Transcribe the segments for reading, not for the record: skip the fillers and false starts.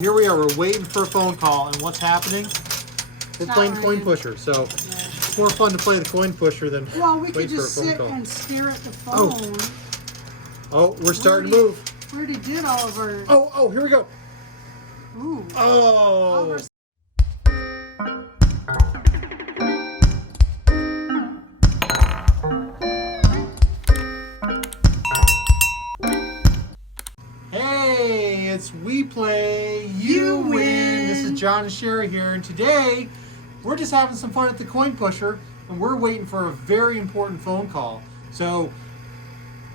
Here we are, we're waiting for a phone call, and what's happening? We're playing coin pusher, so it's more fun to play the coin pusher than we could just sit and stare at the phone. Oh, we're starting to move. We already did all of our... Oh, here we go. Ooh. Oh. Hey, it's We Play, You Win. This is John and Cheri here, and today we're just having some fun at the coin pusher, and we're waiting for a very important phone call. So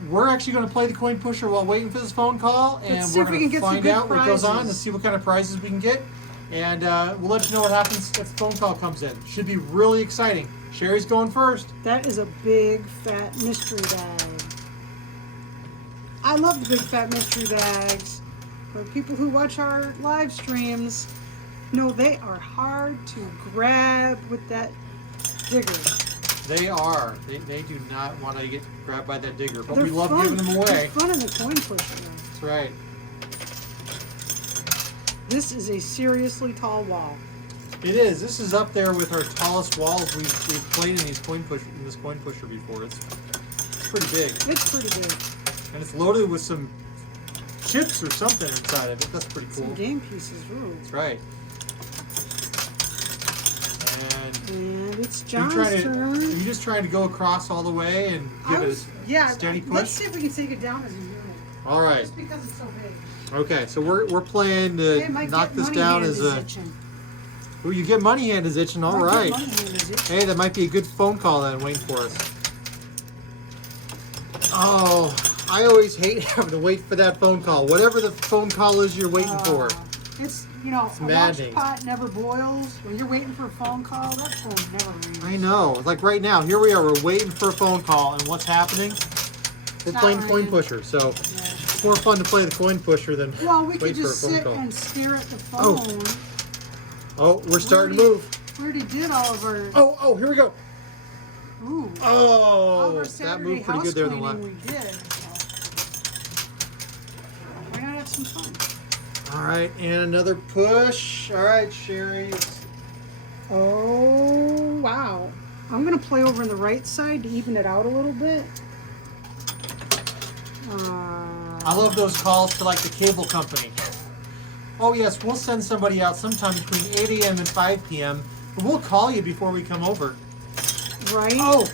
we're actually going to play the coin pusher while waiting for this phone call, and we're going to find out what goes on and see what kind of prizes we can get. And we'll let you know what happens if the phone call comes in. Should be really exciting. Cheri's going first. That is a big fat mystery bag. I love the big fat mystery bags, but people who watch our live streams know they are hard to grab with that digger. They are. They do not want to get grabbed by that digger, but They're we love fun. giving them away. They're fun in the coin pusher. That's right. This is a seriously tall wall. It is. This is up there with our tallest walls we've played in this coin pusher before. It's pretty big. It's pretty big. And it's loaded with some chips or something inside of it. That's pretty cool. Some game pieces, ooh. That's right. And it's John's turn. Are you just trying to go across all the way and give it a steady push? Let's see if we can take it down as a unit. All right. Just because it's so big. Okay, so we're playing to knock this down as a... Oh, you get money hand is itching. All right. Hey, that might be a good phone call then waiting for us. Oh, I always hate having to wait for that phone call. Whatever the phone call is you're waiting for. It's, it's a maddening. pot never boils. When you're waiting for a phone call, that phone never rings. I know. Like right now, here we are. We're waiting for a phone call, and what's happening? We're playing coin pusher, so it's more fun to play the coin pusher than we could just sit and stare at the phone. Oh, we're starting to move. We already did all of our... Oh, here we go. Ooh. Oh, that moved pretty good there in the left. We did. We're gonna have some fun. All right, and another push. All right, Cheri. Oh, wow. I'm going to play over on the right side to even it out a little bit. I love those calls to like the cable company. Oh, yes, we'll send somebody out sometime between 8 a.m. and 5 p.m., but we'll call you before we come over. Right? Oh,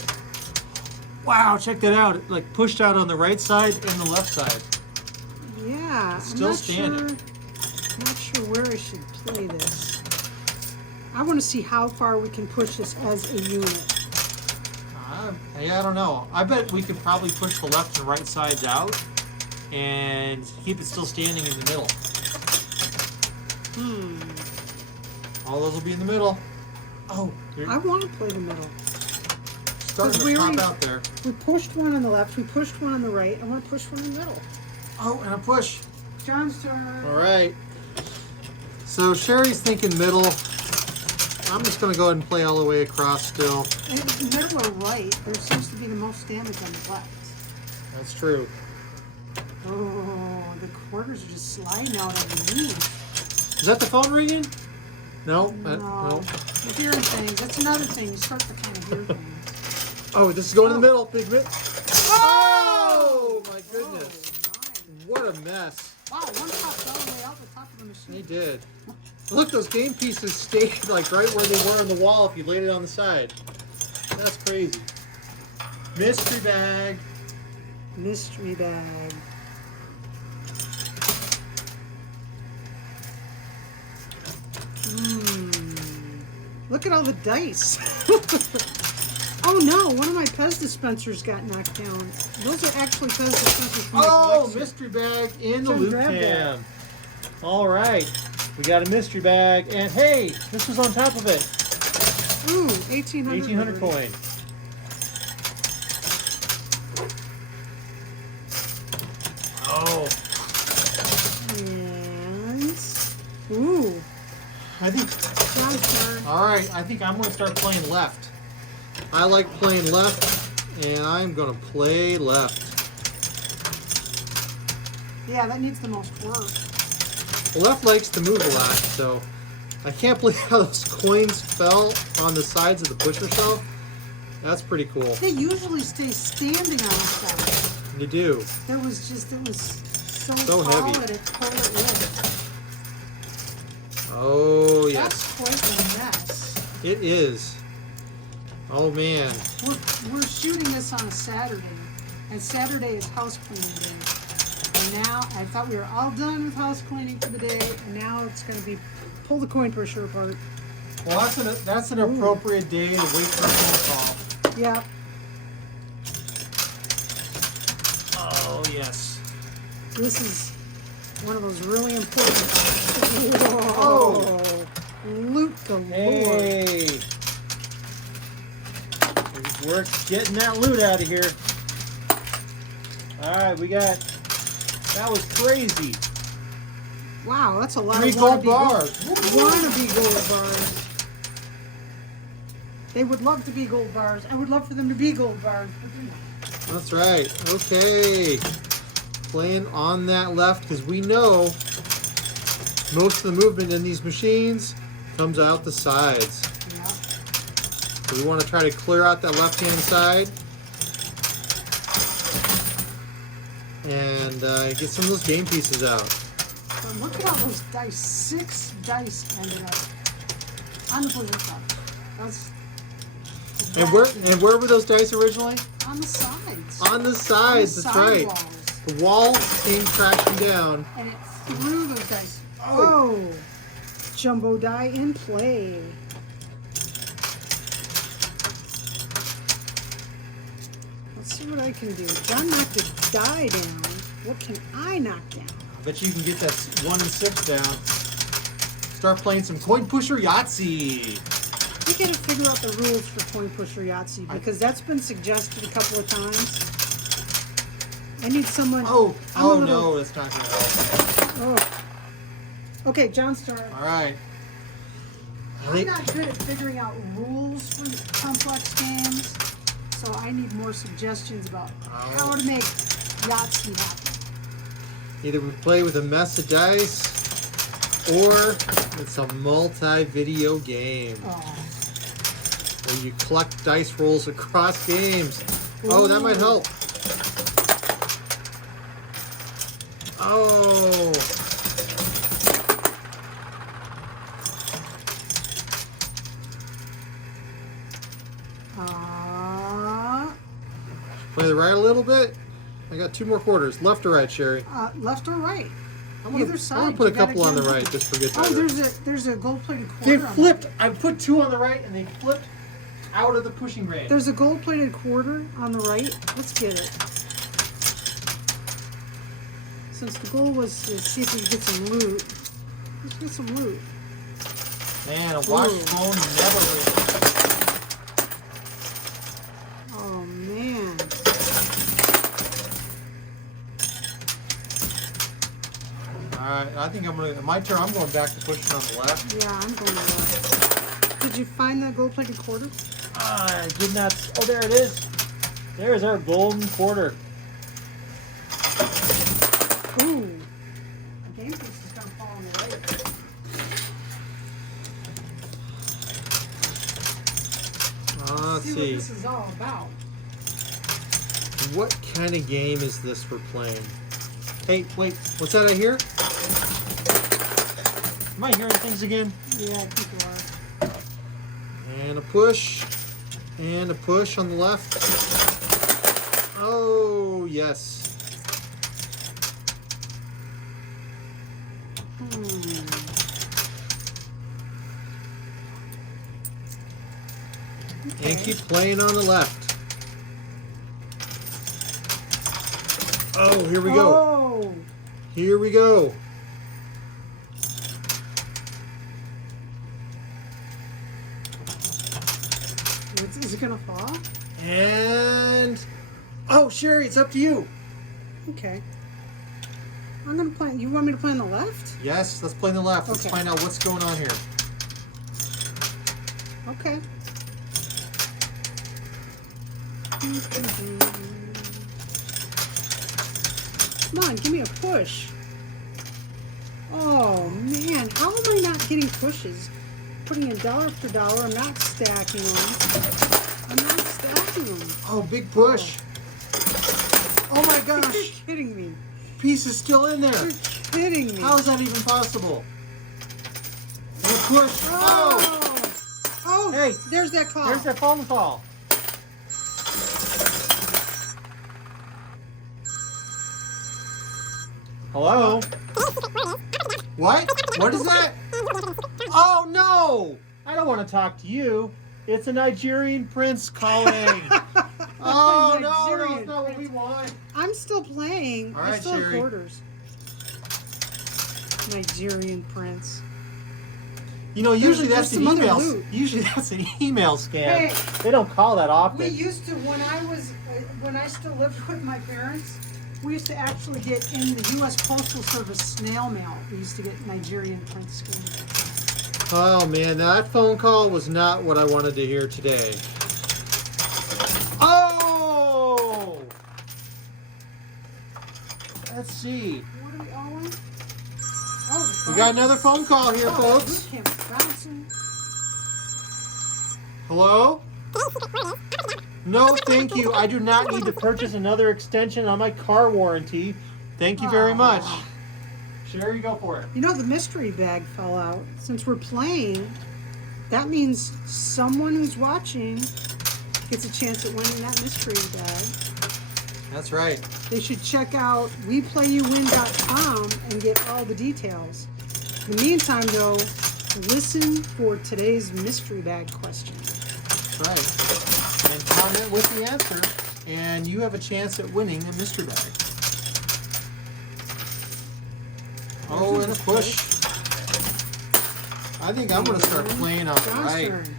wow, check that out. It like pushed out on the right side and the left side. Yeah. It's still standing. I'm not sure where I should play this. I want to see how far we can push this as a unit. Yeah, I don't know. I bet we could probably push the left and right sides out and keep it still standing in the middle. All those will be in the middle. Oh, I want to play the middle. Starting to pop out there. We pushed one on the left, we pushed one on the right, I want to push one in the middle. Oh, and a push. John's turn. All right. So Cheri's thinking middle. I'm just going to go ahead and play all the way across still. Middle or right, there seems to be the most damage on the left. That's true. Oh, the quarters are just sliding out underneath. Is that the phone ringing? No. No. You're hearing things. That's another thing. You start to kind of hear things. Oh, this is going in the middle. Big miss. Oh, my goodness. What a mess. Wow, one popped all the way out the top of the machine. They did. Look, those game pieces stayed like right where they were on the wall if you laid it on the side. That's crazy. Mystery bag. Mystery bag. Look at all the dice. Oh no, one of my Pez dispensers got knocked down. Those are actually Pez dispensers from Oh, mystery bag in the loot cam. All right. We got a mystery bag, and hey, this was on top of it. Ooh, 1,800 coin. Oh. And ooh. I think. All right, I think I'm going to start playing left. I like playing left, and I'm going to play left. Yeah, that needs the most work. The left likes to move a lot, so I can't believe how those coins fell on the sides of the pusher shelf. That's pretty cool. They usually stay standing on stuff. They do. It was so So tall heavy. that it pulled it with. Oh, yes. That's quite a mess. It is. Oh, man. We're shooting this on a Saturday, and Saturday is house cleaning day. And now, I thought we were all done with house cleaning for the day, and now it's going to be pull the coin pusher apart. Well, that's an appropriate day to wait for a phone call. Yeah. Oh, yes. This is one of those really important. Oh. Whoa. Loot galore. Hey. We're getting that loot out of here. All right, that was crazy. Wow, that's a lot 3 of gold wannabe bars. Wannabe gold bars. They would love to be gold bars. I would love for them to be gold bars, but they're not. That's right. Okay. Playing on that left because we know most of the movement in these machines comes out the sides. Yeah. So we want to try to clear out that left-hand side and get some of those game pieces out. But look at all those dice. 6 dice ended up on the pusher shelf. And where were those dice originally? On the sides. On the sides, that's right. Walls. The wall came crashing down. And it threw those dice. Oh! Jumbo die in play. Let's see what I can do. John knocked a die down. What can I knock down? I bet you can get that 1 and 6 down. Start playing some coin pusher Yahtzee. We gotta figure out the rules for coin pusher Yahtzee because that's been suggested a couple of times. I need someone. No, that's not gonna help. Oh. Okay, John's turn. All right. I'm not good at figuring out rules for complex games, so I need more suggestions about how to make Yahtzee happen. Either we play with a mess of dice, or it's a multi-video game where you collect dice rolls across games. Oh, that might help. Oh. Play the right a little bit. I got 2 more quarters. Left or right, Cheri? Left or right? Either side. I'm gonna put a You gotta couple on the get right just for good Oh, measure. there's a gold-plated quarter. They on flipped. I put 2 on the right, and they flipped out of the pushing range. There's a gold-plated quarter on the right. Let's get it. Since the goal was to see if we could get some loot, let's get some loot. Man, a watch phone never rings. Oh man. Alright, I think my turn, I'm going back to pushing on the left. Yeah, I'm going left. Did you find that gold-plated quarter? I did not. Oh, there it is. There's our golden quarter. Ooh. The game piece is going to fall on the right. Let's see see. what this is all about. What kind of game is this we're playing? Hey, wait. What's that I hear? Am I hearing things again? Yeah, I think you are. And a push. And a push on the left. Oh, yes. Okay. And keep playing on the left. Oh, here we go. Oh. Here we go. Is it going to fall? And... Oh, Cheri, it's up to you. Okay. I'm going to play... You want me to play on the left? Yes, let's play on the left. Let's Okay. find out what's going on here. Okay. Come on, give me a push. Oh man, how am I not getting pushes? Putting in dollar for dollar. I'm not stacking them. I'm not stacking them. Oh, big push. Oh my You're gosh. kidding me. Piece is still in there. You're kidding me. How is that even possible? And a push. Oh. Oh, Hey. there's that call. There's that phone call. Hello? What? What is that? Oh no! I don't want to talk to you. It's a Nigerian prince calling. Oh no, that's not what we want. I'm still playing. All I right, still have Cheri. quarters. Nigerian prince. You know, usually that's there's an some other email. loot. Usually that's an email scam. Hey. They don't call that We often. used to, when I still lived with my parents, we used to actually get in the U.S. Postal Service snail mail. We used to get Nigerian prince scams. Oh man, that phone call was not what I wanted to hear today. Oh! Let's see. What are we owing? Oh, We got another phone call here, folks. Loot cam's bouncing. Hello? No, thank you. I do not need to purchase another extension on my car warranty. Thank you very much. Cheri, go for it. You know, the mystery bag fell out. Since we're playing, that means someone who's watching gets a chance at winning that mystery bag. That's right. They should check out WePlayYouWin.com and get all the details. In the meantime, though, listen for today's mystery bag question. That's right. And comment with the answer, and you have a chance at winning a mystery bag. Oh, and a push. I think I'm going to start playing on John's right. turn.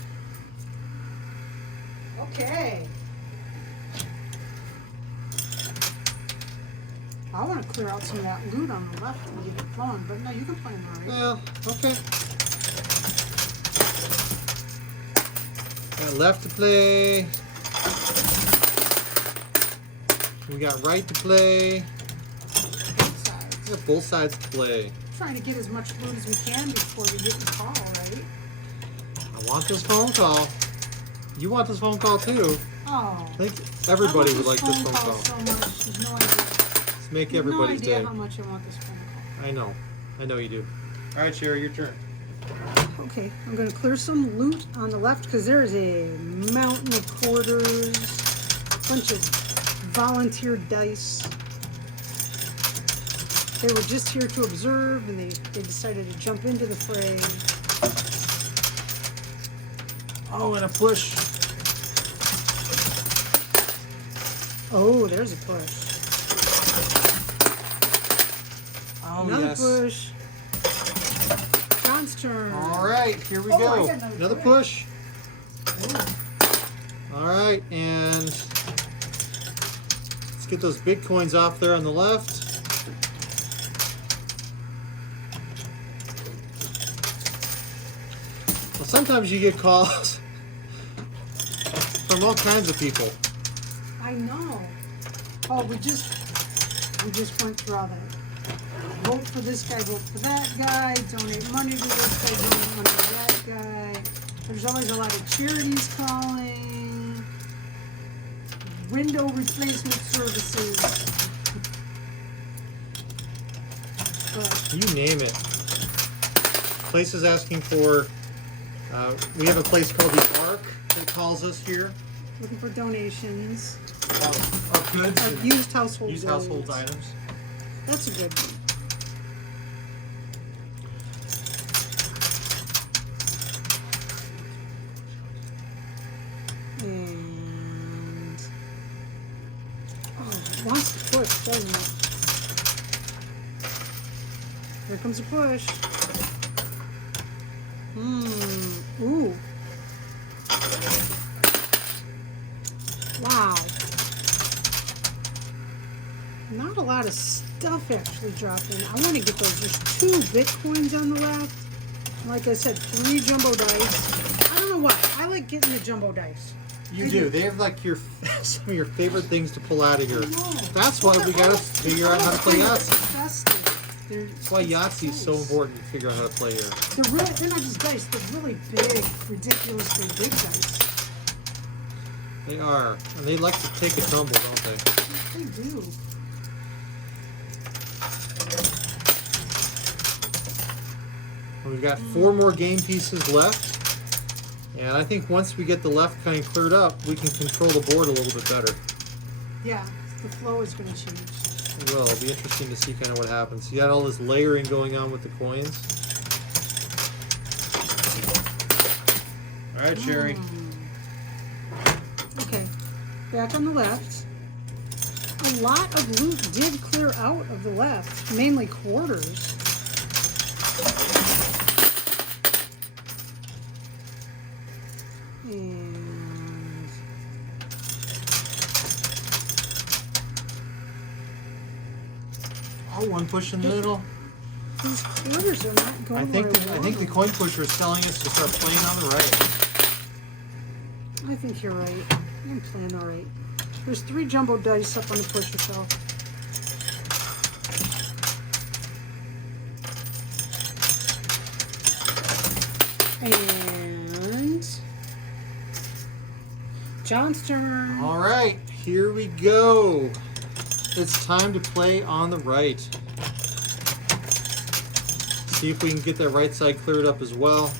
Okay. I want to clear out some of that loot on the left and get it going, but no, you can play them all right. Well, okay. Got left to play. We got right to play. Both sides. We got both sides to play. Trying to get as much loot as we can before we get the call, right? I want this phone call. You want this phone call too. Oh. I think everybody I would want like this phone call. so much. There's no idea. Let's make You have everybody's no idea day. how much I want this phone call. I know. I know you do. All right, Cheri, your turn. Okay, I'm going to clear some loot on the left because there is a mountain of quarters, a bunch of volunteer dice. They were just here to observe and they decided to jump into the fray. Oh, and a push. Oh, there's a push. Oh, Another yes. push. John's turn. All right, here we Oh, go. I got another push. Ooh. All right, and let's get those big coins off there on the left. Well, sometimes you get calls from all kinds of people. I know. Oh, we just went through all that. Vote for this guy, vote for that guy, donate money to this guy, donate money to that guy. There's always a lot of charities calling. Window replacement services. But You name it. Places asking for, we have a place called the Ark that calls us here. looking for donations. Of goods. Of used household Used goods. household items. That's a good one. And it wants to push, doesn't it? Here comes a push. Ooh. Wow. Not a lot of stuff actually dropping. I want to get those. There's 2 Bitcoins on the left. Like I said, 3 jumbo dice. I don't know why. I like getting the jumbo dice. You do. They have like your some of your favorite things to pull out of here. I know. That's why we gotta figure out how to play us. That's why Yahtzee is so important to figure out how to play here. They're not just dice, they're really big, ridiculously big dice. They are. And they like to take a tumble, don't they? They do. And we've got 4 more game pieces left. And I think once we get the left kind of cleared up, we can control the board a little bit better. Yeah, the flow is going to change. It will. It'll be interesting to see kind of what happens. You got all this layering going on with the coins. All right, Cheri. Okay, back on the left. A lot of loot did clear out of the left, mainly quarters. And Oh, one push in the middle. these quarters are not going I think where I think the coin pusher is telling us to start playing on the right. I think you're right. I'm playing all right. There's 3 jumbo dice up on the pusher shelf. And John's turn. All right, here we go. It's time to play on the right. See if we can get that right side cleared up as well.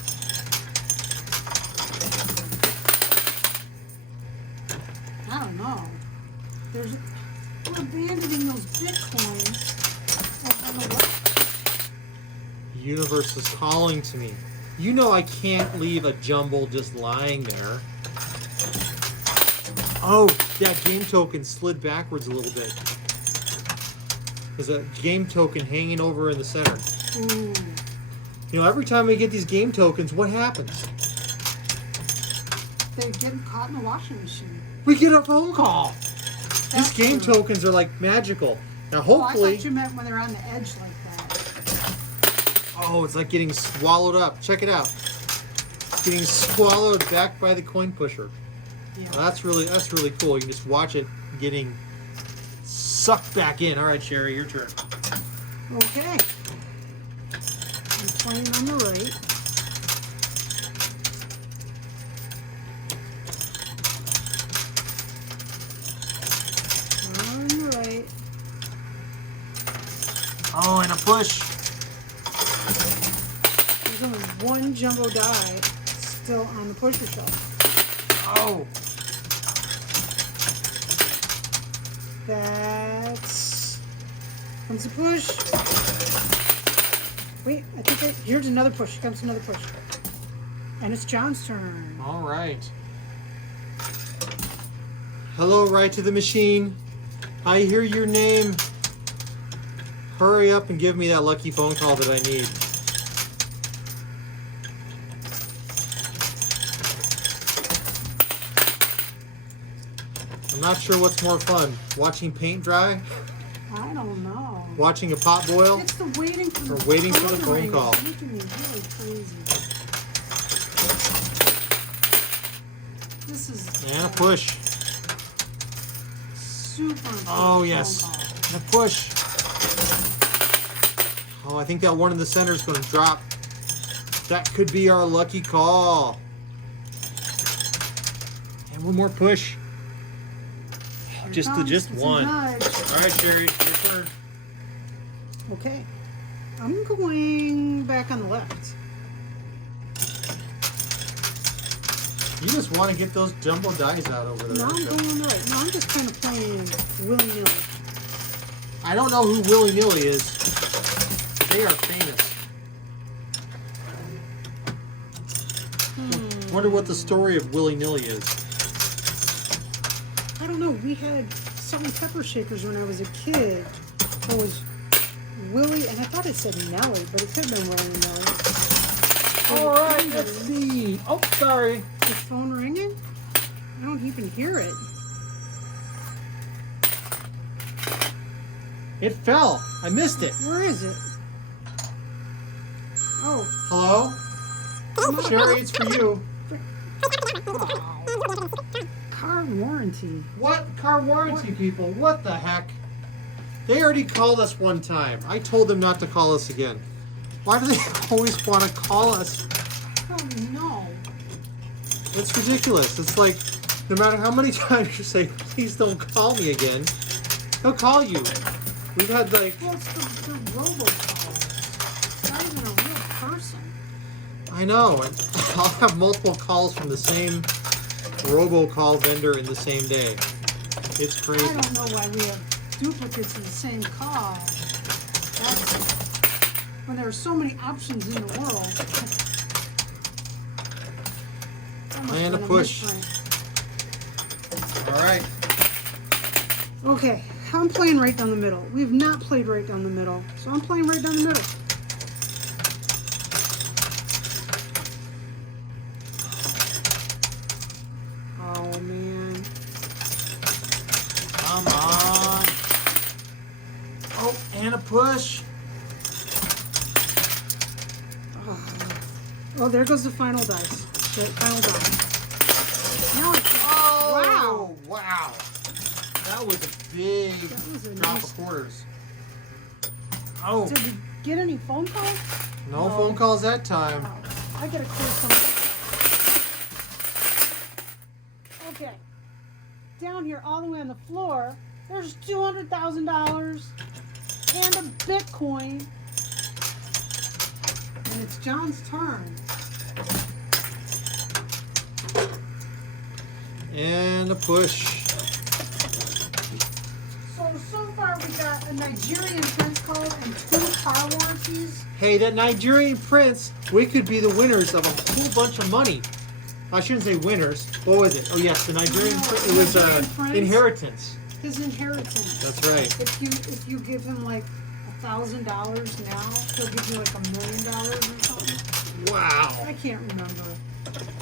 I don't know. We're abandoning those bitcoins over on the left. The universe is calling to me. You know I can't leave a jumble just lying there. Oh, that game token slid backwards a little bit. There's a game token hanging over in the center. Ooh. You know, every time we get these game tokens, what happens? They're getting caught in the washing machine. We get a phone call. These That's game true. tokens are like magical. Now, Oh, I hopefully, thought you meant when they're on the edge like that. oh, it's like getting swallowed up. Check it out. Getting swallowed back by the coin pusher. Yeah. Well, that's really cool. You can just watch it getting sucked back in. All right, Cheri, your turn. Okay. I'm playing on the right. On the right. Oh, and a push. There's only 1 jumbo die still on the pusher shelf. Oh, That's... Comes the push. Wait, I think here's another push. Here comes another push. And it's John's turn. all right. Hello, right to the machine. I hear your name. Hurry up and give me that lucky phone call that I need. I'm not sure what's more fun, watching paint dry, I don't know. watching a pot boil, It's the waiting for or waiting for the to phone ring. call. It's making me really crazy. This is And a push. super important Oh, phone yes. call. And a push. Oh, I think that one in the center is going to drop. That could be our lucky call. And one more push. Here Just comes, just it's a one. nudge. All right, Cheri, your turn. Okay. I'm going back on the left. You just want to get those jumbo dice out over there. No, I'm don't going you? on the right. No, I'm just kind of playing willy-nilly. I don't know who Willy Nilly is. They are famous. Wonder what the story of Willy Nilly is. I don't know. We had salt and pepper shakers when I was a kid. It was Willie, and I thought it said Nelly, but it could have been Willie and Nelly. All right, let's see. Oh, sorry. The phone ringing? I don't even hear it. It fell. I missed it. Where is it? Oh, Hello? Cheri, it's for you. car warranty. What? Car warranty, people. What the heck? They already called us one time. I told them not to call us again. Why do they always want to call us? I don't know. It's ridiculous. It's like, no matter how many times you say, please don't call me again, they'll call you. We've had like... Well, it's the robocalls. It's not even a real person. I know. And I'll have multiple calls from the same robocall vendor in the same day. It's crazy. I don't know why we have duplicates in the same call. That's when there are so many options in the world. And a push. All right. Okay, I'm playing right down the middle. We've not played right down the middle, so I'm playing right down the middle. Oh man. Come on. Oh, and a push. Oh, there goes the final dice. The final die. Now it's, Oh, wow. That was a big That was a drop nice- of quarters. Oh, did you get any phone calls? no phone calls that time. Oh, I gotta clear something. Okay. Down here, all the way on the floor, there's $200,000 and a Bitcoin. And it's John's turn. And a push. So far we got a Nigerian prince card and 2 car warranties. Hey, that Nigerian prince, we could be the winners of a whole bunch of money. I shouldn't say winners. What was it? Oh, yes, the Nigerian prince. It was Nigerian prince. inheritance. His inheritance. That's right. If you give him like $1,000 now, he'll give you like $1 million or something. Wow. I can't remember.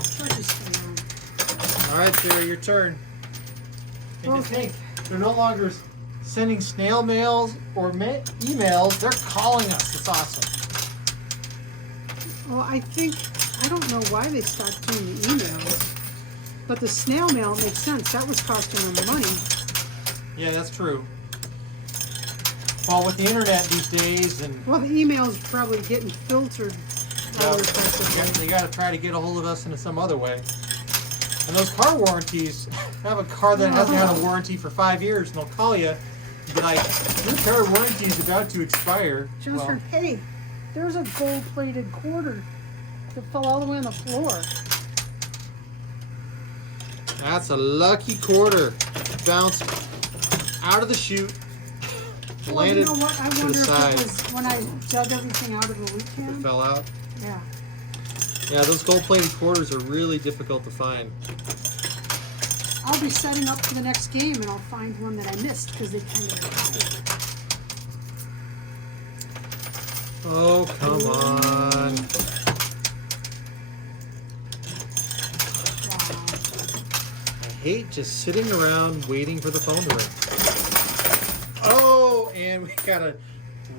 Such a scam. All right, Cheri, your turn. And to Okay. think, they're no longer sending snail mails or emails. They're calling us. It's awesome. Well, I don't know why they stopped doing the emails, but the snail mail makes sense. That was costing them money. Yeah, that's true. Well, with the internet these days, and Well, the emails probably getting filtered. they got to try to get a hold of us in some other way. And those car warranties, I have a car that hasn't had a warranty for 5 years, and they'll call you and be like, your car warranty is about to expire. Just Well, heard, hey, there's a gold-plated quarter that fell all the way on the floor. that's a lucky quarter. Bounced out of the chute. Well, you Landed know what? I to wonder the if side. it was when I dug everything out of the loot It can. fell out. Yeah. Yeah, those gold-plated quarters are really difficult to find. I'll be setting up for the next game and I'll find one that I missed because they kind of hide. Oh, come on. Wow. I hate just sitting around waiting for the phone to ring. Oh, and we got a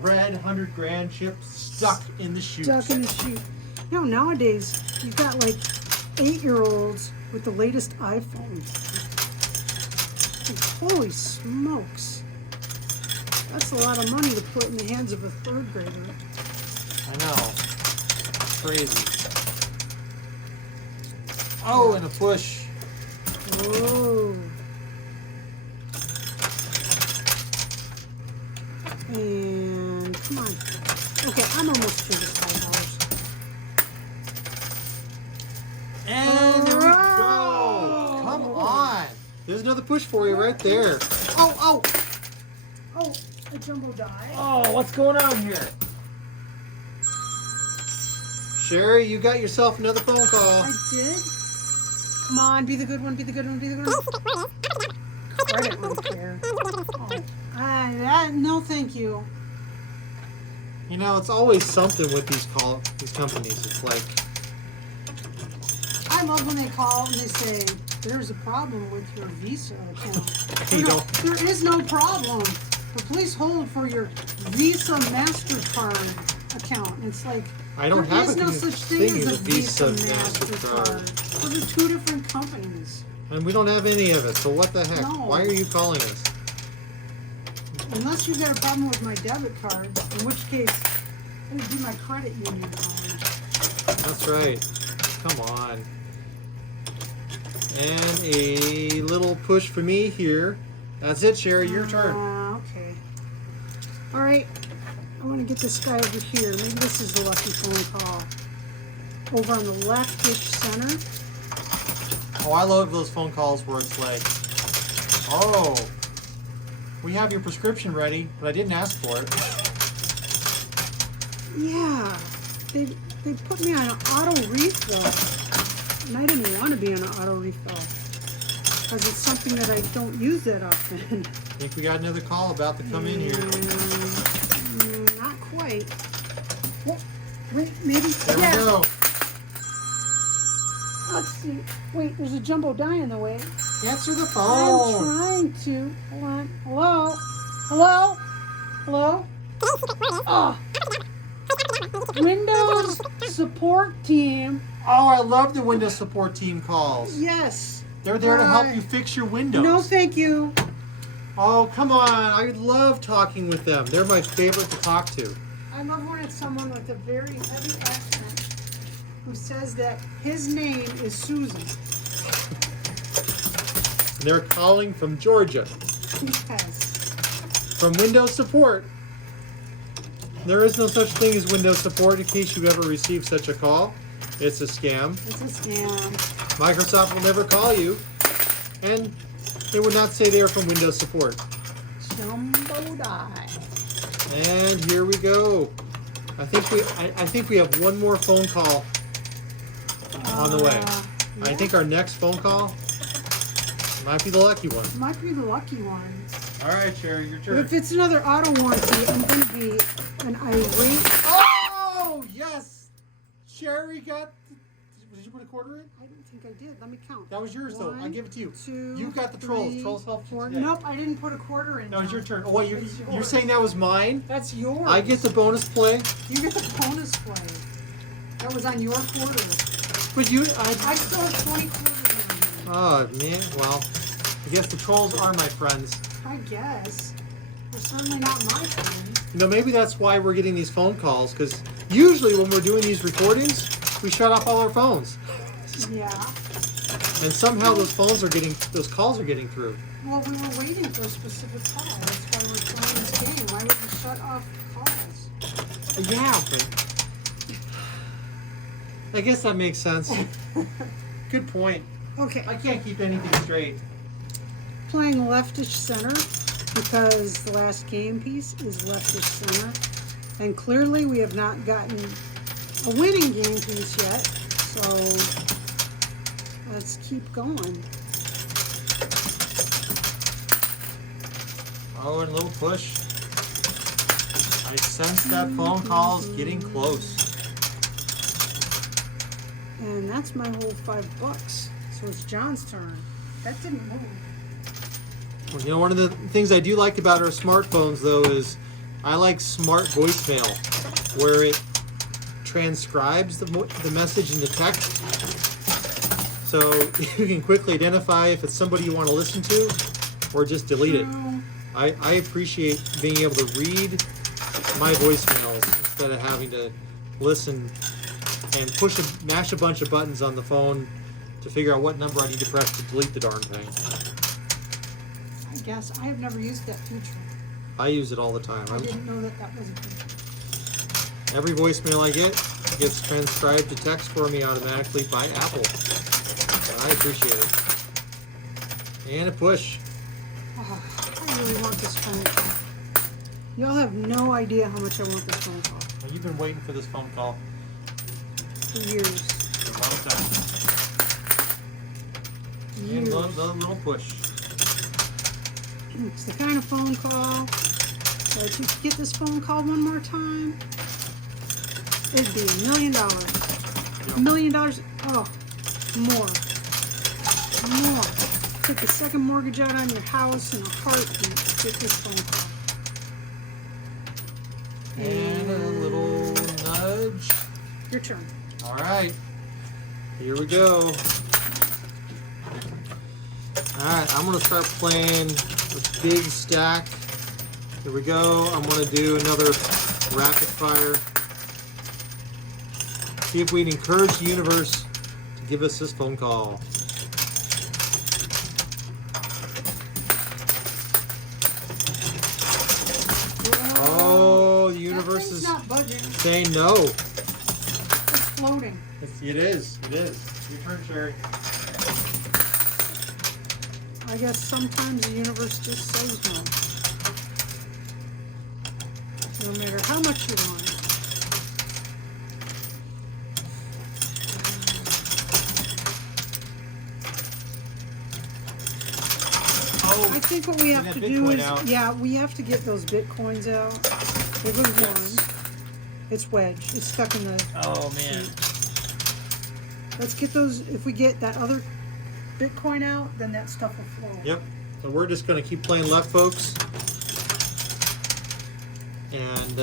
red 100 grand chip stuck in the chute. Stuck in the chute. You know, nowadays, you've got like 8-year-olds with the latest iPhone. Like, holy smokes. That's a lot of money to put in the hands of a 3rd grader. I know. Crazy. Oh, and a push. Whoa. And come on. Okay, I'm almost through this $5. And there we go. Oh. Come on. There's another push for you right there. Oh, oh. Oh, a jumbo die. Oh, what's going on here? Cheri, you got yourself another phone call. I did? Come on, be the good one, be the good one, be the good one. Credit right there. Oh, no, thank you. You know, it's always something with these companies. It's like, I love when they call and they say, there's a problem with your Visa account. You No, don't- there is no problem. But please hold for your Visa MasterCard account. And it's like, I don't there have is a no such thing as a Visa MasterCard. MasterCard. Those are 2 different companies. And we don't have any of it, so what the heck? No. Why are you calling us? Unless you've got a problem with my debit card, in which case it would be my credit union card. That's right. Come on. And a little push for me here. That's it, Cheri. Your turn. Okay. All right. I want to get this guy over here. Maybe this is the lucky phone call. Over on the left-ish center. Oh, I love those phone calls where it's like, oh, we have your prescription ready, but I didn't ask for it. Yeah. They put me on an auto refill. And I didn't want to be on an auto refill. Because it's something that I don't use that often. I think we got another call about to come in here. Not quite. Oh, wait, maybe. There we go. Let's see. Wait, there's a jumbo die in the way. Answer the I'm phone. trying to. Hold on. Hello? Hello? Hello? Oh. Windows support team. Oh, I love the Windows support team calls. Yes. They're there to help you fix your Windows. No, thank you. Oh, come on. I love talking with them. They're my favorite to talk to. I love when it's someone with a very heavy accent who says that his name is Susan. They're calling from Georgia. Yes. From Windows support. There is no such thing as Windows support in case you ever received such a call. It's a scam. It's a scam. Microsoft will never call you. And they would not say they are from Windows support. Jumbo die. And here we go. I think we have one more phone call on the way. Yeah. I think our next phone call might be the lucky one. Might be the lucky one. All right, Cheri, your turn. If it's another auto warranty, I'm going to be an irate. Oh, yes! Cheri got... Did you put a quarter in? I don't think I did. Let me count. That was yours, though. I give it to you. 2, You got the trolls. 3, Trolls helped you 4. today. Nope, I didn't put a quarter in. That was now. your turn. Oh, wait, It's you're yours. saying that was mine? That's yours. I get the bonus play? You get the bonus play. That was on your quarter. But you... I still have 20 quarters in here. Oh, man. Well, I guess the trolls are my friends. I guess. They're certainly not my friends. You know, maybe that's why we're getting these phone calls, because usually when we're doing these recordings, we shut off all our phones. Yeah. And somehow those calls are getting through. Well, we were waiting for a specific call. That's why we're playing this game. Why would we shut off calls? Yeah, but I guess that makes sense. Good point. Okay. I can't keep anything straight. Playing leftish center because the last game piece is leftish center. And clearly we have not gotten a winning game piece yet. So let's keep going. Oh, and a little push. I sense that phone call's getting close. And that's my whole $5. So it's John's turn. That didn't move. Well, you know, one of the things I do like about our smartphones, though, is I like smart voicemail, where it transcribes the message into text. So you can quickly identify if it's somebody you want to listen to, or just delete it. I appreciate being able to read my voicemails instead of having to listen and mash a bunch of buttons on the phone to figure out what number I need to press to delete the darn thing. I guess I have never used that feature. I use it all the time. I didn't know that was a feature. Every voicemail I get gets transcribed to text for me automatically by Apple. I appreciate it. And a push. Oh, I really want this phone call. Y'all have no idea how much I want this phone call. Well, you've been waiting for this phone call For years. for a long time. And Years. another little push. It's the kind of phone call that if you could get this phone call one more time, it'd be $1 million. $1 million? Oh, more. More. Take a second mortgage out on your house in a heartbeat to get this phone call. And a little nudge. Your turn. All right. Here we go. All right, I'm going to start playing this big stack Here we go. I'm going to do another rapid fire. See if we can encourage the universe to give us this phone call. Oh, the universe is not budging. saying no. It's floating. It is. It is. Your turn, Cheri. I guess sometimes the universe just says no. No matter how much you want. Oh, I think what we have to do is, yeah, we have to get those Bitcoins out. It was one. It's wedged. It's stuck in the... Oh, man. Let's get those, if we get that other Bitcoin out, then that stuff will flow. Yep. So we're just going to keep playing left, folks. And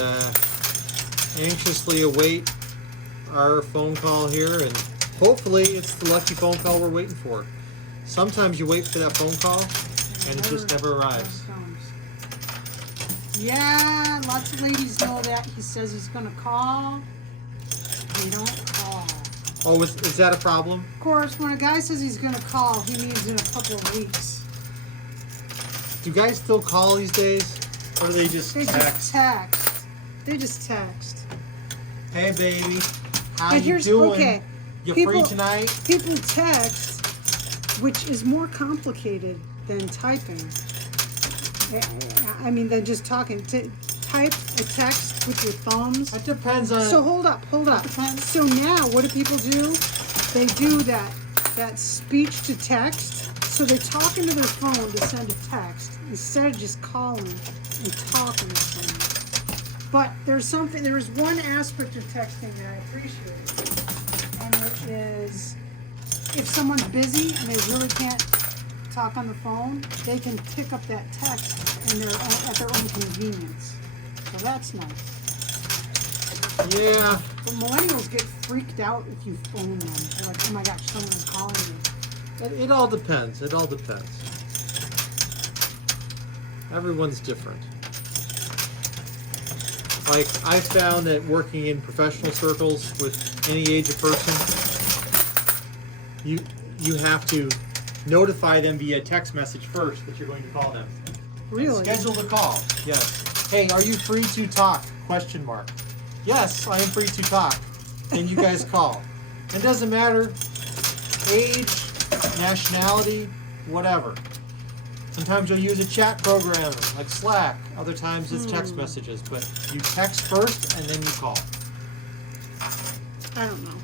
anxiously await our phone call here. And hopefully it's the lucky phone call we're waiting for. Sometimes you wait for that phone call and it just never arrives. Yeah, lots of ladies know that. He says he's going to call. They don't call. Oh, is that a problem? Of course, when a guy says he's going to call, he means in a couple of weeks. Do guys still call these days? Or do they just text? Just text. They just text. Hey, baby. How But you doing? Okay, You free tonight? People text, which is more complicated than typing. I mean, than just talking. Type a text with your thumbs. It depends on... So hold up. So now, what do people do? They do that speech to text. So they talk into their phone to send a text instead of just calling and talking to someone. But there's one aspect of texting that I appreciate, and which is if someone's busy and they really can't talk on the phone, they can pick up that text and at their own convenience. So that's nice. Yeah. But millennials get freaked out if you phone them. They're like, oh my gosh, someone's calling me. It all depends. It all depends. Everyone's different. Like, I found that working in professional circles with any age of person, you have to notify them via text message first that you're going to call them. Really? And schedule the call. Yes. Hey, are you free to talk? Question mark. Yes, I am free to talk. And you guys call. It doesn't matter age, nationality, whatever. Sometimes you'll use a chat program like Slack. Other times it's text messages. But you text first and then you call. I don't know.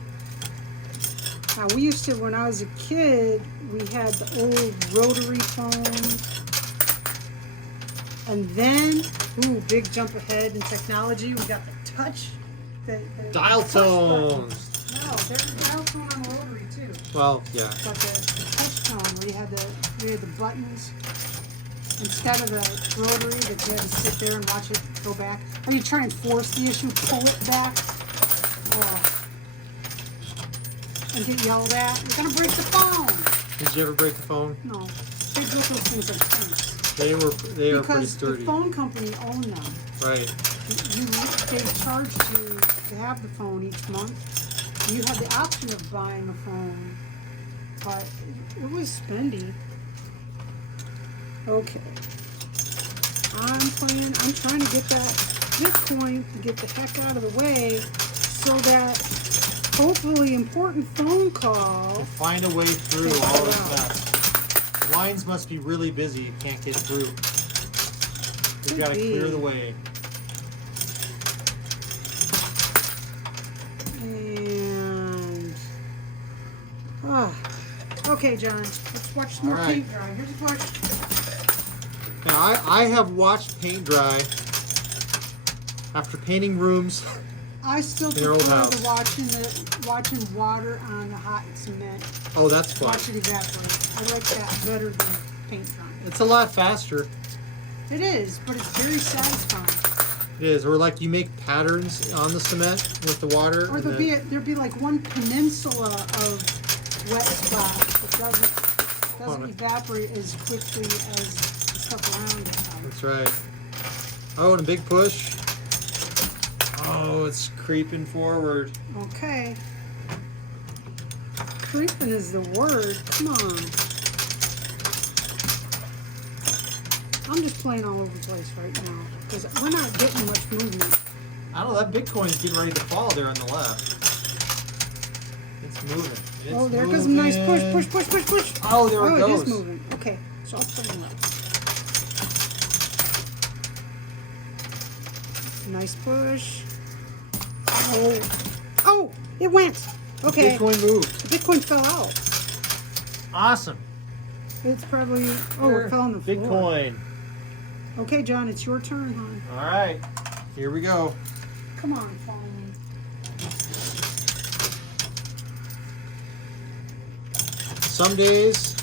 We used to, when I was a kid, we had the old rotary phones. And then, big jump ahead in technology. We got the touch. Dial tones. No, there's a dial tone on rotary too. Well, yeah. But the touch tone where you had the buttons instead of the rotary that you had to sit there and watch it go back. Are you trying to force the issue, pull it back, and get yelled at? You're gonna break the phone. Did you ever break the phone? No, they built those things like tanks. They are pretty Because sturdy. the phone company owned them. Right. They charged you to have the phone each month. You had the option of buying a phone, but it was spendy. Okay. I'm trying to get that Bitcoin to get the heck out of the way so that hopefully important phone call. To find a way through all of that. Lines must be really busy. You can't get through. We've got to clear the way. And okay, John. Let's watch some more paint dry. Here's a question. Now I have watched paint dry after painting rooms. I still in your old prefer house. watching water on the hot cement. Oh, that's fun. Watch it evaporate. I like that better than paint drying. It's a lot faster. It is, but it's very satisfying. It is, or like you make patterns on the cement with the water. Or there'd be like one peninsula of wet spots that doesn't evaporate as quickly as the stuff around it. That's right. Oh, and a big push. Oh, it's creeping forward. Okay. Creeping is the word. Come on. I'm just playing all over the place right now because we're not getting much movement. I don't know, that Bitcoin's getting ready to fall there on the left. It's moving. It's Oh, there goes a nice push, push, push, push, push. Oh, there it goes. It is moving. Okay, so I'll put it up. Nice push. Oh, oh, it went. Okay. Bitcoin moved. The Bitcoin fell out. Awesome. It's probably, it fell on the floor. Bitcoin. Okay, John, it's your turn, hon. All right, here we go. Come on, follow me. Some days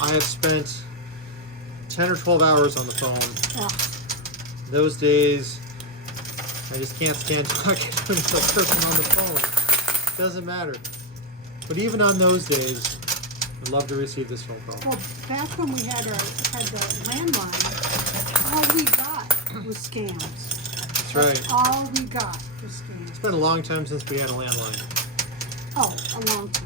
I have spent 10 or 12 hours on the phone. Oh, Those days I just can't stand talking to another person on the phone. Doesn't matter. But even on those days, I'd love to receive this phone call. well, back when we had the landline, all we got was scams. That's right. All we got was scams. It's been a long time since we had a landline. Oh, a long time.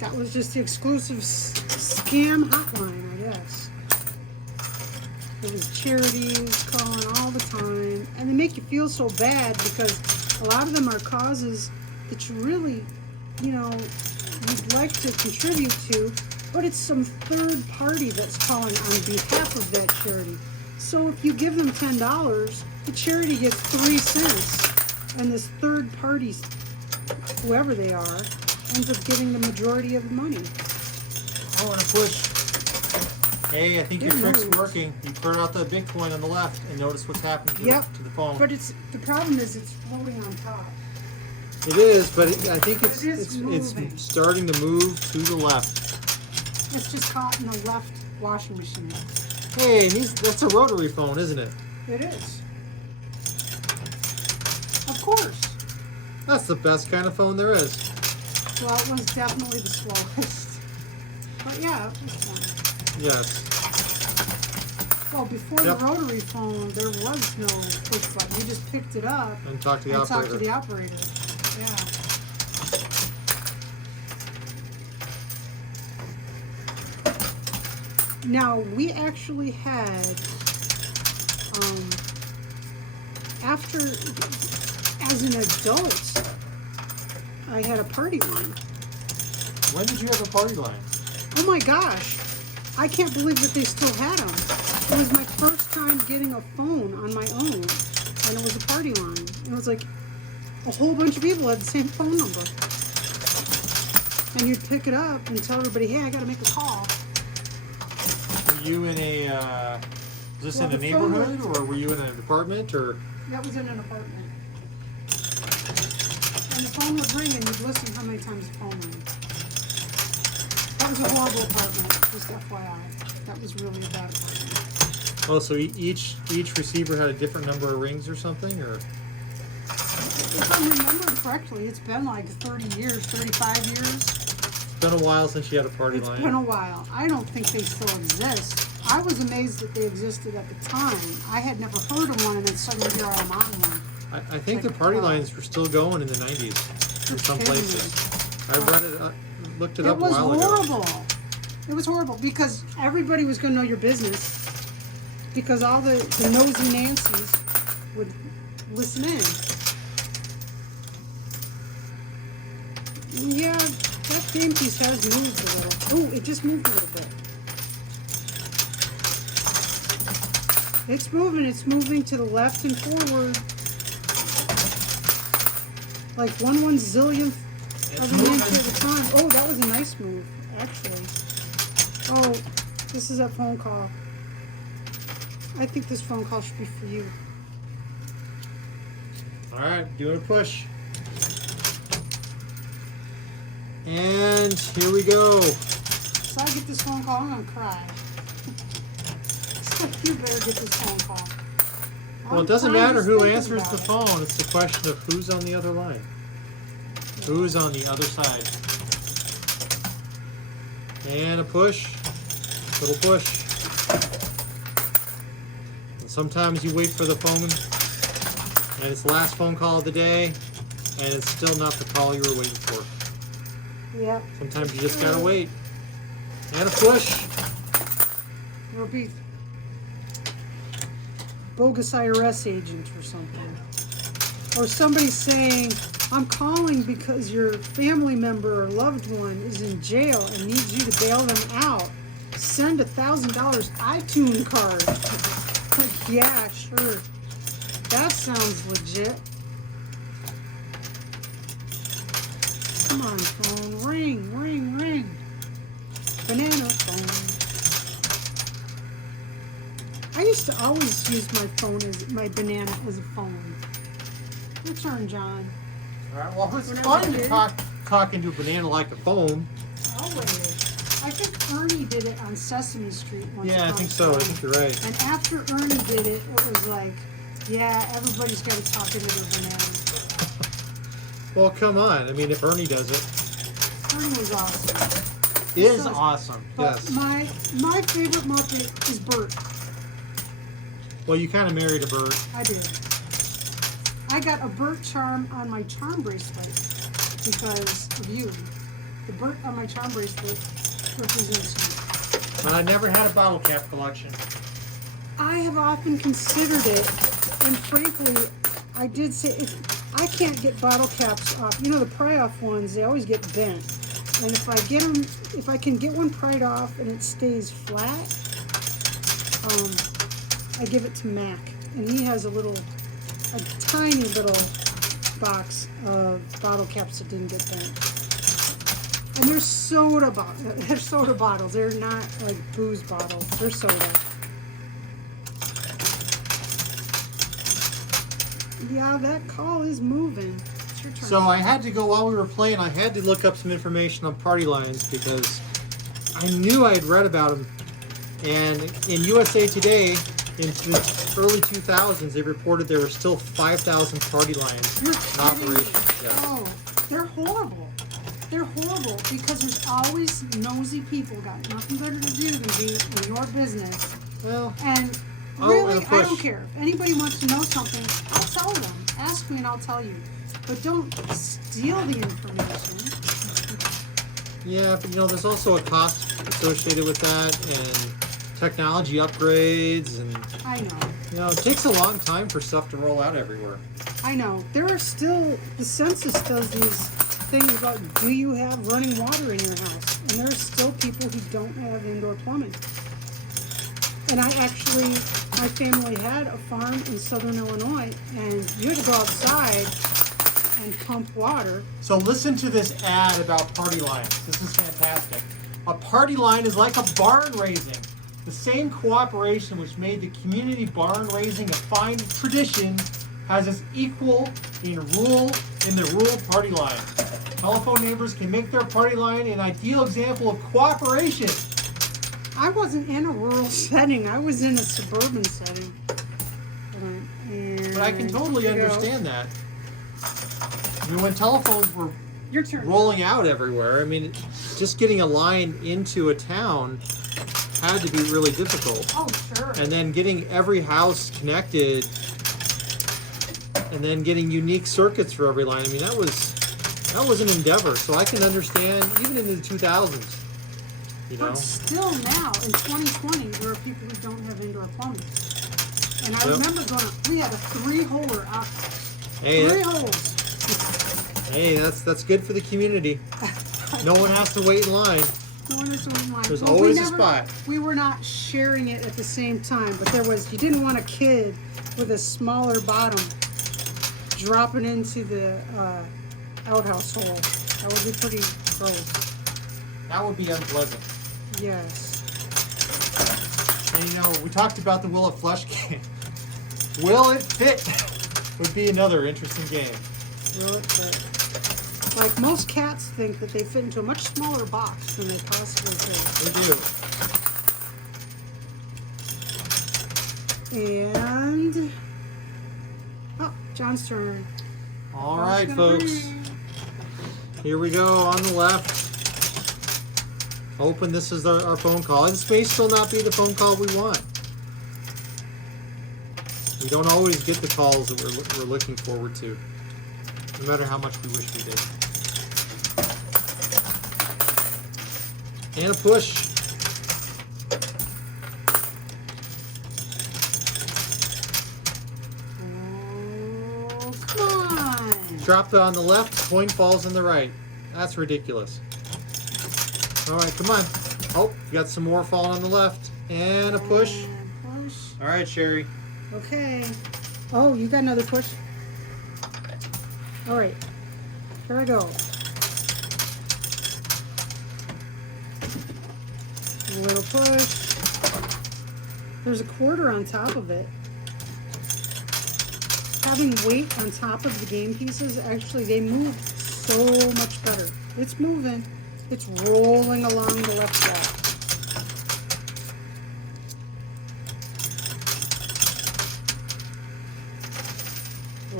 That was just the exclusive scam hotline, I guess. It was charities calling all the time. And they make you feel so bad because a lot of them are causes that you really, you'd like to contribute to, but it's some third party that's calling on behalf of that charity. So if you give them $10, the charity gets 3 cents, and this third party, whoever they are, ends up getting the majority of the money. Oh, and a push. Hey, I think your It trick's moves. working. You cleared out the Bitcoin on the left and notice what's happening to the phone. But the problem is it's floating on top. It is, but I think It is moving. it's starting to move to the left. It's just caught in the left washing machine. Hey, that's a rotary phone, isn't it? It is. Of course. That's the best kind of phone there is. Well, it was definitely the slowest. But yeah, it was fun. Yes. Well, before Yep. the rotary phone, there was no push button. You just picked it up And talk to the and operator. talked to the operator. Yeah. Now, we actually had, as an adult, I had a party line. When did you have a party line? Oh my gosh, I can't believe that they still had them. It was my first time getting a phone on my own, and it was a party line. And it was like a whole bunch of people had the same phone number. And you'd pick it up and tell everybody, hey, I gotta make a call. Were you in a, was this Well, in a the phone neighborhood, or were you in an apartment, or? That was in an apartment. And the phone would ring and you'd listen how many times the phone rang. That was a horrible apartment, just FYI. That was really a bad apartment. Oh, so each receiver had a different number of rings or something, or? If I remember correctly, it's been like 30 years, 35 years. It's been a while since you had a party It's line. been a while. I don't think they still exist. I was amazed that they existed at the time. I had never heard of one, and then suddenly here I am on one. I think the party lines were still going in the 90s in some kidding me. places. I read it, looked it It up a was while ago. horrible. It was horrible because everybody was going to know your business because all the nosy Nancy's would listen in. Yeah, that game piece has moved a little. Oh, it just moved a little bit. It's moving to the left and forward. Like one zillionth of an inch at a time. Oh, that was a nice move, actually. Oh, this is a phone call. I think this phone call should be for you. All right, doing a push. And here we go. So I get this phone call, I'm gonna cry. So you better get this phone call. Well, I'm it doesn't crying matter just who thinking answers about the it. phone. It's a question of who's on the other line. Who's on the other side? And a push. Little push. Sometimes you wait for the phone, and it's the last phone call of the day, and it's still not the call you were waiting for. Yep. Sometimes you just gotta wait. And a push. It'll be bogus IRS agent or something. Or somebody saying, I'm calling because your family member or loved one is in jail and needs you to bail them out. Send $1,000 iTunes card. Yeah, sure. That sounds legit. Come on, phone. Ring, ring, ring. Banana phone. I used to always use my phone as my banana as a phone. Your turn, John. All right. Well, it's When I fun was a to kid. talk into a banana like a phone. Always. I think Ernie did it on Sesame Street once. Yeah, I think so. I think you're right. And after Ernie did it, it was like, yeah, everybody's got to talk into their banana. Well, come on. I mean, if Ernie does it, Ernie was awesome. it is So- awesome. But Yes. my favorite Muppet is Bert. Well, you kind of married a bird. I did. I got a Bert charm on my charm bracelet because of you. The Bert on my charm bracelet represents you. I never had a bottle cap collection. I have often considered it, and frankly, I did say if I can't get bottle caps off. You know, the pry-off ones, they always get bent. And if I get them, if I can get one pried off and it stays flat, I give it to Mac, and he has a tiny little box of bottle caps that didn't get bent. And they're soda bottles. They're soda bottles. They're not like booze bottles. They're soda. Yeah, that call is moving. It's your turn. So I had to go while we were playing. I had to look up some information on party lines because I knew I had read about them. And in USA Today, in the early 2000s, they reported there were still 5,000 party lines You're in kidding operation. me. Yeah. Oh, they're horrible. They're horrible because there's always nosy people got nothing better to do than be in your business. Well, And Oh, really, and a I don't push. care. If anybody wants to know something, I'll tell them. Ask me and I'll tell you. But don't steal the information. yeah, but there's also a cost associated with that and technology upgrades, and I know. it takes a long time for stuff to roll out everywhere. I know. There are still, the census does these things about do you have running water in your house? And there are still people who don't have indoor plumbing. And my family had a farm in southern Illinois, and you had to go outside and pump water. So listen to this ad about party lines. This is fantastic. A party line is like a barn raising. The same cooperation which made the community barn raising a fine tradition has its equal in the rural party line. Telephone neighbors can make their party line an ideal example of cooperation. I wasn't in a rural setting. I was in a suburban setting. But I can totally understand that. I mean, when telephones were Your turn. rolling out everywhere, I mean, just getting a line into a town had to be really difficult. Oh, sure. And then getting every house connected, and then getting unique circuits for every line. I mean, that was an endeavor. So I can understand, even in the 2000s, But still now, in 2020, there are people who don't have indoor plumbing. And I remember we had a 3-holer outhouse. Hey, 3 holes. Hey, that's good for the community. No one has to wait in line. No one is doing mine. There's Well, always a spot. We were not sharing it at the same time, but you didn't want a kid with a smaller bottom dropping into the outhouse hole. That would be pretty gross. That would be unpleasant. Yes. And we talked about the Will It Flush game. Will It Fit would be another interesting game. Will it fit? Like most cats think that they fit into a much smaller box than they possibly They do. And John's turn. All right, Gonna folks. ring. Here we go on the left. Hoping this is our phone call. This may still not be the phone call we want. We don't always get the calls that we're looking forward to, no matter how much we wish we did. And a push. Oh, come on. Dropped it on the left, coin falls on the right. That's ridiculous. All right, come on. Oh, you got some more falling on the left. And a push. And push. All right, Cheri. Okay. Oh, you got another push? All right. Here I go. A little push. There's a quarter on top of it. Having weight on top of the game pieces, actually, they move so much better. It's moving. It's rolling along the left side.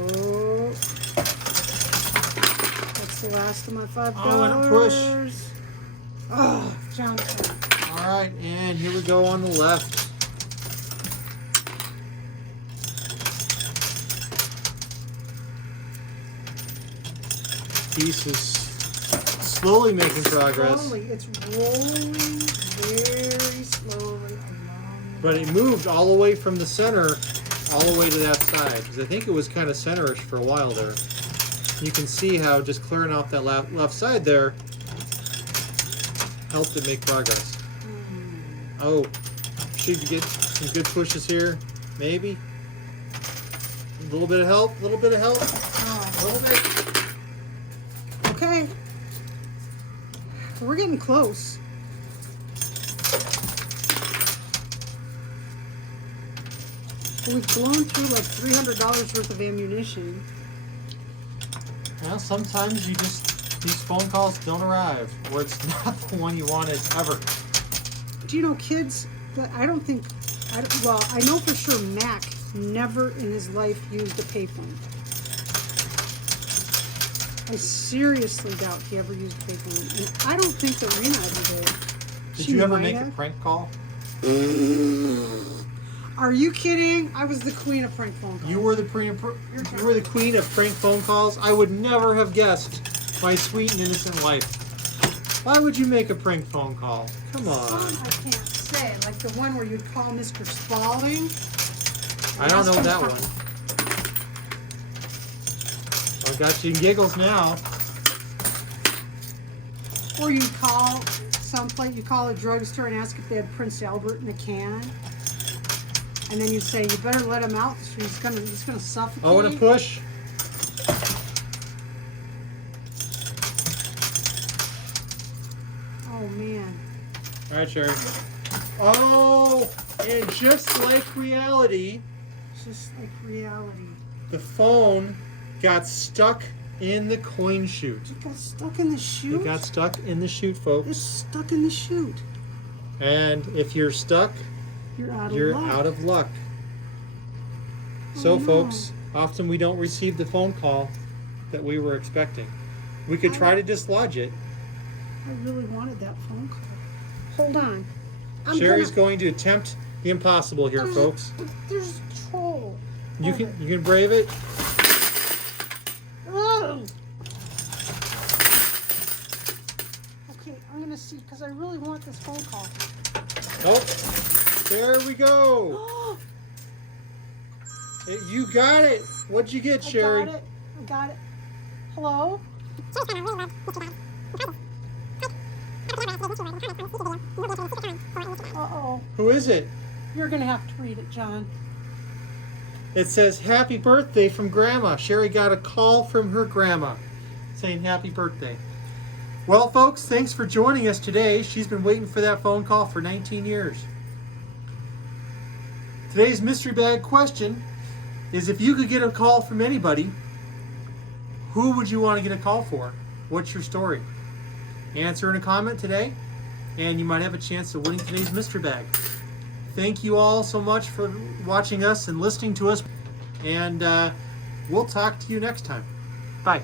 Oh, that's the last of my $5. Oh, and a push. Oh, John. All right, and here we go on the left. Piece is slowly making progress. Slowly, it's rolling very slowly along. But it moved all the way from the center all the way to that side, because I think it was kind of centerish for a while there. You can see how just clearing off that left side there helped it make progress. Oh, should get some good pushes here, maybe. A little bit of help, a little bit of help, a little bit. Okay. We're getting close. We've blown through like $300 worth of ammunition. Well, sometimes these phone calls don't arrive, or it's not the one you wanted ever. Do you know kids, I know for sure Mac never in his life used a payphone. I seriously doubt he ever used a payphone. And I don't think that Rena ever did. Did you ever make a prank call? Are you kidding? I was the queen of prank phone calls. You were the queen of prank phone calls. I would never have guessed my sweet and innocent life. Why would you make a prank phone call? Come on. Some I can't say, like the one where you'd call Mr. Spalding. I don't know that one. I've got you in giggles now. Or you call someplace, you call a drugstore and ask if they had Prince Albert in a can. And then you say, you better let him out, so he's gonna suffocate. Oh, and a push. Oh man. All right, Cheri. Oh, and just like reality, Just like reality. the phone got stuck in the coin chute. It got stuck in the chute? It got stuck in the chute, folks. It's stuck in the chute. And if you're stuck, You're out of luck. So, no. folks, often we don't receive the phone call that we were expecting. We could try to dislodge it. I really wanted that phone call. Hold on. Cheri's going to attempt the impossible here, folks. There's a troll. You can brave it. Oh. Okay, I'm gonna see because I really want this phone call. Oh, there we go. You got it. What'd you get, Cheri? I got it. Hello? Uh-oh. Who is it? You're gonna have to read it, John. It says, "Happy birthday from Grandma." Cheri got a call from her grandma saying happy birthday. Well, folks, thanks for joining us today. She's been waiting for that phone call for 19 years. Today's mystery bag question is, if you could get a call from anybody, who would you want to get a call for? What's your story? Answer in a comment today, and you might have a chance of winning today's mystery bag. Thank you all so much for watching us and listening to us, and we'll talk to you next time. Bye.